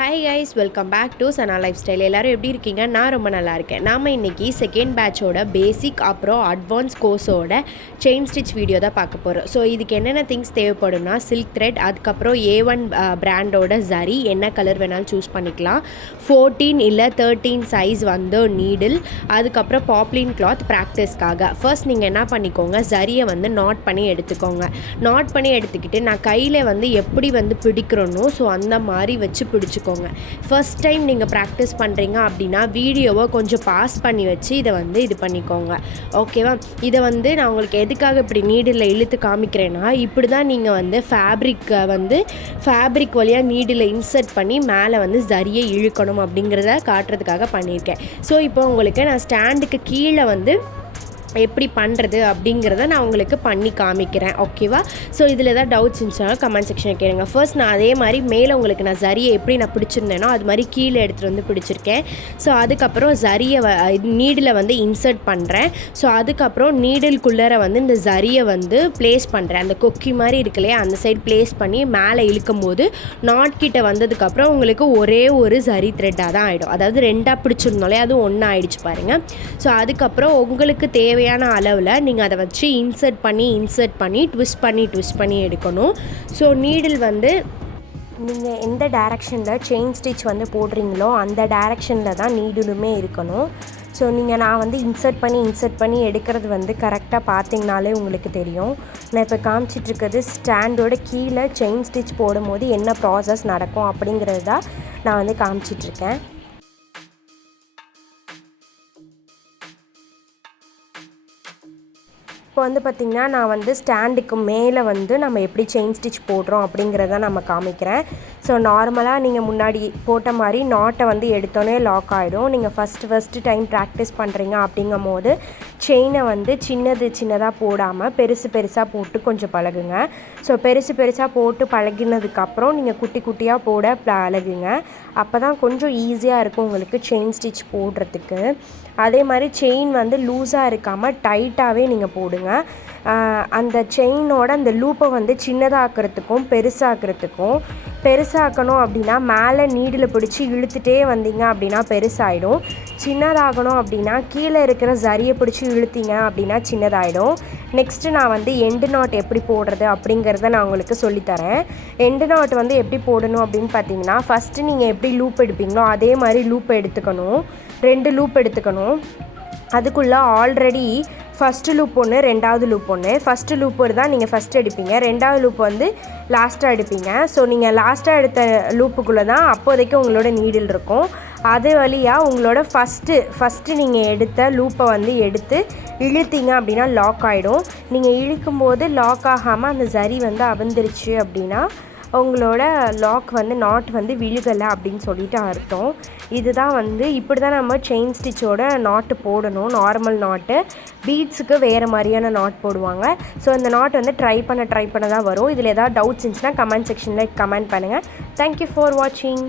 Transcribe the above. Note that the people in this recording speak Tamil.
Hi guys, welcome back to Sana Lifestyle. எல்லாரும் எப்படி இருக்கீங்க? நான் ரொம்ப நல்லா இருக்கேன். நாம இன்னைக்கு செகண்ட் பேட்சோட பேசிக் அப்புறம் அட்வான்ஸ் கோர்ஸோட செயின் ஸ்டிச் வீடியோ தான் பார்க்க போகிறோம். ஸோ இதுக்கு என்னென்ன திங்ஸ் தேவைப்படும்னா சில்க் த்ரெட், அதுக்கப்புறம் A1 பிராண்டோட ஜரி, என்ன கலர் வேணாலும் சூஸ் பண்ணிக்கலாம், 14 இல்லை 13 சைஸ் வந்து நீடில், அதுக்கப்புறம் பாப்லின் கிளாத் ப்ராக்டிஸ்க்காக. ஃபர்ஸ்ட் நீங்கள் என்ன பண்ணிக்கோங்க, ஜரியை வந்து நாட் பண்ணி எடுத்துக்கோங்க. நாட் பண்ணி எடுத்துக்கிட்டு நான் கையில் வந்து எப்படி வந்து பிடிக்கிறோனோ ஸோ அந்த மாதிரி வச்சு பிடிச்சிக்கோங்க. ஃபர்ஸ்ட் டைம் நீங்கள் ப்ராக்டிஸ் பண்ணுறீங்க அப்படின்னா வீடியோவை கொஞ்சம் பாஸ் பண்ணி வச்சு இதை வந்து இது பண்ணிக்கோங்க. ஓகேவா? இதை வந்து நான் உங்களுக்கு எதுக்காக இப்படி நீடில் இழுத்து காமிக்கிறேன்னா, இப்படி தான் நீங்கள் வந்து ஃபேப்ரிக் வழியாக நீடில் இன்சர்ட் பண்ணி மேலே வந்து சரியை இழுக்கணும் அப்படிங்கிறத காட்டுறதுக்காக பண்ணியிருக்கேன். ஸோ இப்போ உங்களுக்கு நான் ஸ்டாண்டுக்கு கீழே வந்து எப்படி பண்ணுறது அப்படிங்கிறத நான் உங்களுக்கு பண்ணி காமிக்கிறேன். ஓகேவா? ஸோ இதில் ஏதாவது டவுட்ஸ் இருந்துச்சுனாலும் கமெண்ட் செக்ஷனில் கேளுங்க. ஃபர்ஸ்ட் நான் அதே மாதிரி மேலே உங்களுக்கு நான் ஜரியை எப்படி நான் பிடிச்சிருந்தேனோ அது மாதிரி கீழே எடுத்துகிட்டு வந்து பிடிச்சிருக்கேன். ஸோ அதுக்கப்புறம் ஜரியை நீடில் வந்து இன்சர்ட் பண்ணுறேன். ஸோ அதுக்கப்புறம் நீடில்குள்ளே வந்து இந்த ஜரியை வந்து ப்ளேஸ் பண்ணுறேன். அந்த கொக்கி மாதிரி இருக்கு இல்லையா, அந்த சைடு ப்ளேஸ் பண்ணி மேலே இழுக்கும் போது நாட்கிட்ட வந்ததுக்கப்புறம் உங்களுக்கு ஒரே ஒரு ஜரி த்ரெட்டாக தான் ஆகிடும். அதாவது ரெண்டாக பிடிச்சிருந்தோலே அது ஒன்றா ஆகிடுச்சு பாருங்கள். ஸோ அதுக்கப்புறம் உங்களுக்கு தேவையான அளவில் நீங்கள் அதை வச்சு இன்சர்ட் பண்ணி ட்விஸ்ட் பண்ணி எடுக்கணும். ஸோ நீடில் வந்து நீங்கள் எந்த டைரக்ஷனில் செயின் ஸ்டிச் வந்து போடுறீங்களோ அந்த டைரக்ஷனில் தான் நீடிலுமே இருக்கணும். ஸோ நான் வந்து இன்சர்ட் பண்ணி எடுக்கிறது வந்து கரெக்டாக பார்த்தீங்கனாலே உங்களுக்கு தெரியும். நான் இப்போ காமிச்சிட்ருக்கிறது ஸ்டாண்டோட கீழே செயின் ஸ்டிச் போடும்போது என்ன ப்ராசஸ் நடக்கும் அப்படிங்கிறது தான் நான் வந்து காமிச்சிட்ருக்கேன். இப்போ வந்து பார்த்திங்கன்னா நான் வந்து ஸ்டாண்டுக்கு மேலே வந்து நம்ம எப்படி செயின் ஸ்டிச் போடுறோம் அப்படிங்கிறத நம்ம காமிக்கிறேன். ஸோ நார்மலாக நீங்கள் முன்னாடி போட்ட மாதிரி நாட்டை வந்து எடுத்தோன்னே லாக் ஆகிடும். நீங்கள் ஃபஸ்ட்டு டைம் ப்ராக்டிஸ் பண்ணுறீங்க அப்படிங்கும் போது செயினை வந்து சின்னதாக போடாமல் பெருசாக போட்டு கொஞ்சம் பழகுங்க. ஸோ பெருசாக போட்டு பழகினதுக்கப்புறம் நீங்கள் குட்டியாக போட பழகுங்க. அப்போ தான் கொஞ்சம் ஈஸியாக இருக்கும் உங்களுக்கு செயின் ஸ்டிச் போடுறதுக்கு. அதே மாதிரி செயின் வந்து லூஸாக இருக்காமல் டைட்டாகவே நீங்கள் போடுங்க. அந்த செயினோட அந்த லூப்பை வந்து சின்னதாக்குறதுக்கும் பெருசாக்கணும் அப்படின்னா மேலே நீடில் பிடிச்சி இழுத்துட்டே வந்தீங்க அப்படின்னா பெருசாகிடும். சின்னதாகணும் அப்படின்னா கீழே இருக்கிற ஜரியை பிடிச்சி இழுத்தீங்க அப்படின்னா சின்னதாகிடும். நெக்ஸ்ட்டு நான் வந்து எண்டு நாட் எப்படி போடுறது அப்படிங்கிறத நான் உங்களுக்கு சொல்லித்தரேன். எண்டு நாட் வந்து எப்படி போடணும் அப்படின்னு பார்த்தீங்கன்னா, ஃபஸ்ட்டு நீங்கள் எப்படி லூப் எடுப்பீங்களோ அதே மாதிரி லூப் எடுத்துக்கணும். 2 லூப் எடுத்துக்கணும். அதுக்குள்ளே ஆல்ரெடி ஃபஸ்ட்டு லூப் ஒன்று, ரெண்டாவது லூப் ஒன்று. ஃபஸ்ட்டு லூப் தான் நீங்கள் ஃபஸ்ட்டு எடுப்பீங்க, ரெண்டாவது லூப் வந்து லாஸ்ட்டாக எடுப்பீங்க. ஸோ நீங்கள் லாஸ்ட்டாக எடுத்த லூப்புக்குள்ளே தான் அப்போதைக்கு உங்களோட நீடில் இருக்கும். அது வழியாக உங்களோட ஃபஸ்ட்டு நீங்கள் எடுத்த லூப்பை வந்து எடுத்து இழுத்தீங்க அப்படின்னா லாக் ஆகிடும். நீங்கள் இழுக்கும்போது லாக் ஆகாமல் அந்த ஜரி வந்து அவிழ்ந்துருச்சு அப்படின்னா உங்களோட நாட் வந்து விழுகலை அப்படின்னு சொல்லிட்டு அர்த்தம். இதுதான் வந்து இப்படி தான் நம்ம செயின் ஸ்டிச்சோட நாட்டு போடணும். நார்மல் நாட்டு, பீட்ஸுக்கு வேறு மாதிரியான நாட் போடுவாங்க. ஸோ இந்த நாட் வந்து ட்ரை பண்ண தான் வரும். இதில் ஏதாவது டவுட்ஸ் இருந்துச்சுன்னா கமெண்ட் செக்ஷனில் கமெண்ட் பண்ணுங்கள். தேங்க்யூ ஃபார் வாட்சிங்.